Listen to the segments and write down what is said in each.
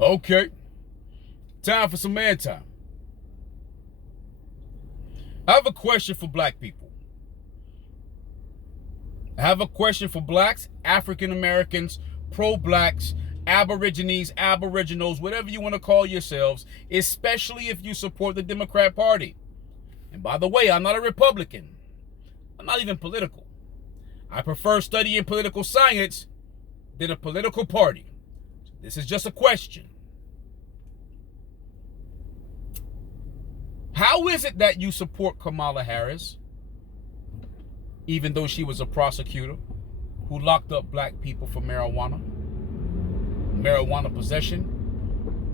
Okay, time for some man time. I have a question for black people. I have a question for blacks, African Americans, pro-blacks, aborigines, aboriginals, whatever you want to call yourselves, especially if you support the Democrat Party. And by the way, I'm not a Republican. I'm not even political. I prefer studying political science than a political party. This is just a question. How is it that you support Kamala Harris, even though she was a prosecutor who locked up black people for marijuana possession,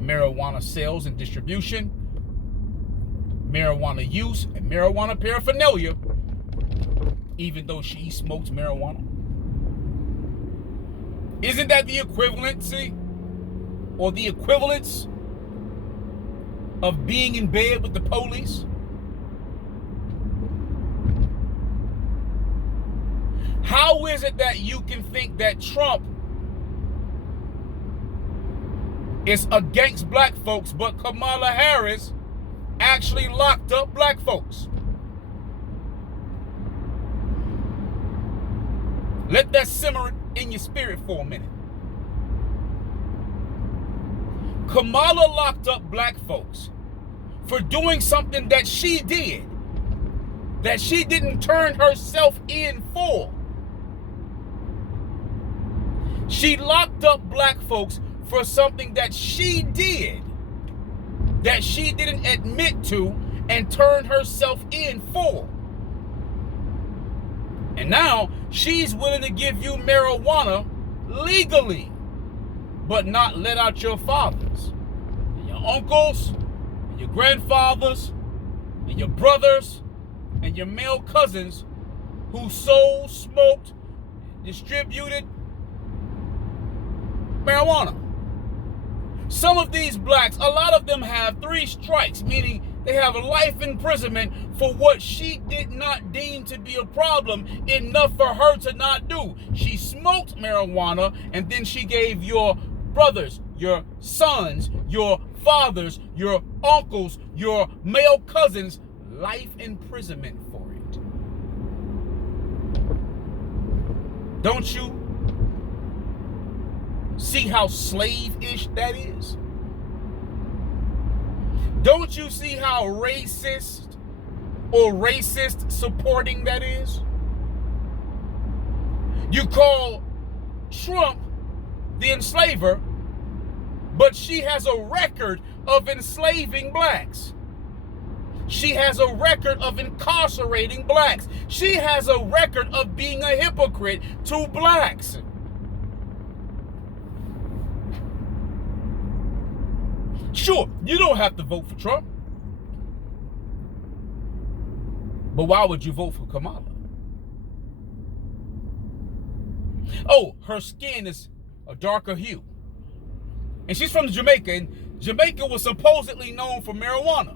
marijuana sales and distribution, marijuana use, and marijuana paraphernalia, even though she smoked marijuana? Isn't that the equivalency or the equivalence of being in bed with the police? How is it that you can think that Trump is against black folks, but Kamala Harris actually locked up black folks? Let that simmer in your spirit for a minute. Kamala locked up black folks for doing something that she did, that she didn't turn herself in for. She locked up black folks for something that she did, that she didn't admit to and turn herself in for. And now she's willing to give you marijuana legally, but not let out your fathers, and your uncles, and your grandfathers, and your brothers, and your male cousins who sold, smoked, distributed marijuana. Some of these blacks, a lot of them have 3 strikes, meaning they have a life imprisonment for what she did not deem to be a problem enough for her to not do. She smoked marijuana, and then she gave your brothers, your sons, your fathers, your uncles, your male cousins life imprisonment for it. Don't you see how slave-ish that is? Don't you see how racist or racist supporting that is? You call Trump the enslaver, but she has a record of enslaving blacks. She has a record of incarcerating blacks. She has a record of being a hypocrite to blacks. Sure, you don't have to vote for Trump. But why would you vote for Kamala? Oh, her skin is a darker hue. And she's from Jamaica, and Jamaica was supposedly known for marijuana.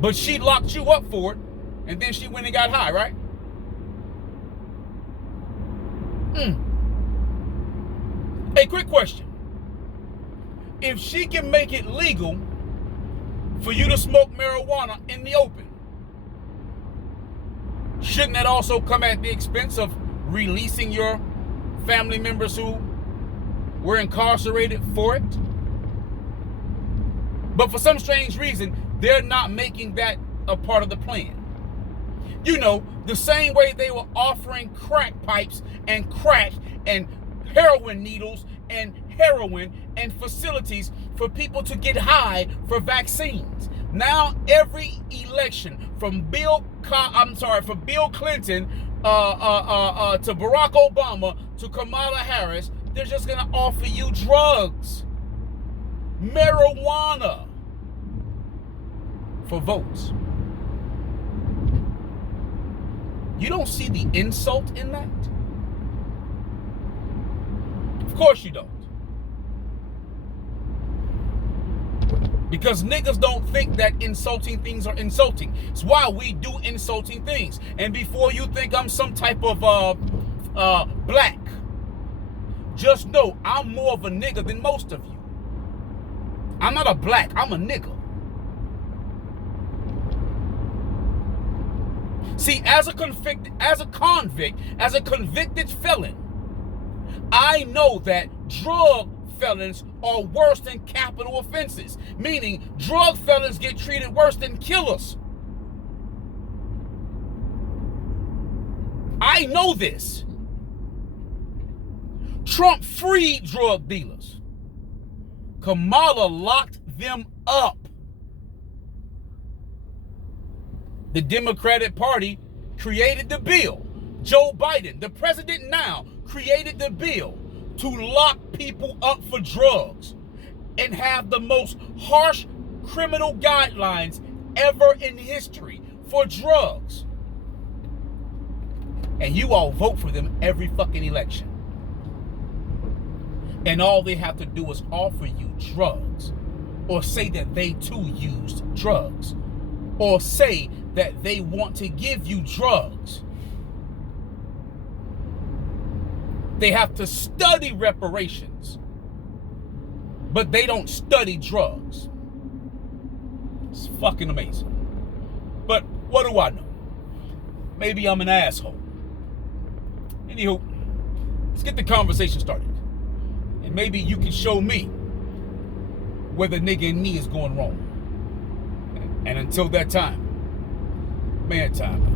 But she locked you up for it, and then she went and got high, right? Hey, quick question. If she can make it legal for you to smoke marijuana in the open, shouldn't that also come at the expense of releasing your family members who were incarcerated for it? But for some strange reason, they're not making that a part of the plan. You know, the same way they were offering crack pipes and crack and heroin needles and heroin and facilities for people to get high for vaccines. Now every election from Bill Clinton to Barack Obama to Kamala Harris, they're just gonna offer you drugs, marijuana, for votes. You don't see the insult in that? Of course you don't. Because niggas don't think that insulting things are insulting. It's why we do insulting things. And before you think I'm some type of black just know I'm more of a nigga than most of you. I'm not a black, I'm a nigga. See, as a convicted felon, I know that drug felons are worse than capital offenses, meaning drug felons get treated worse than killers. I know this. Trump freed drug dealers. Kamala locked them up. The Democratic Party created the bill. Joe Biden, the president now, created the bill to lock people up for drugs and have the most harsh criminal guidelines ever in history for drugs. And you all vote for them every fucking election. And all they have to do is offer you drugs, or say that they too used drugs, or say that they want to give you drugs. They have to study reparations, but they don't study drugs. It's fucking amazing. But what do I know? Maybe I'm an asshole. Anywho, let's get the conversation started. And maybe you can show me where the nigga in me is going wrong. And until that time, man time.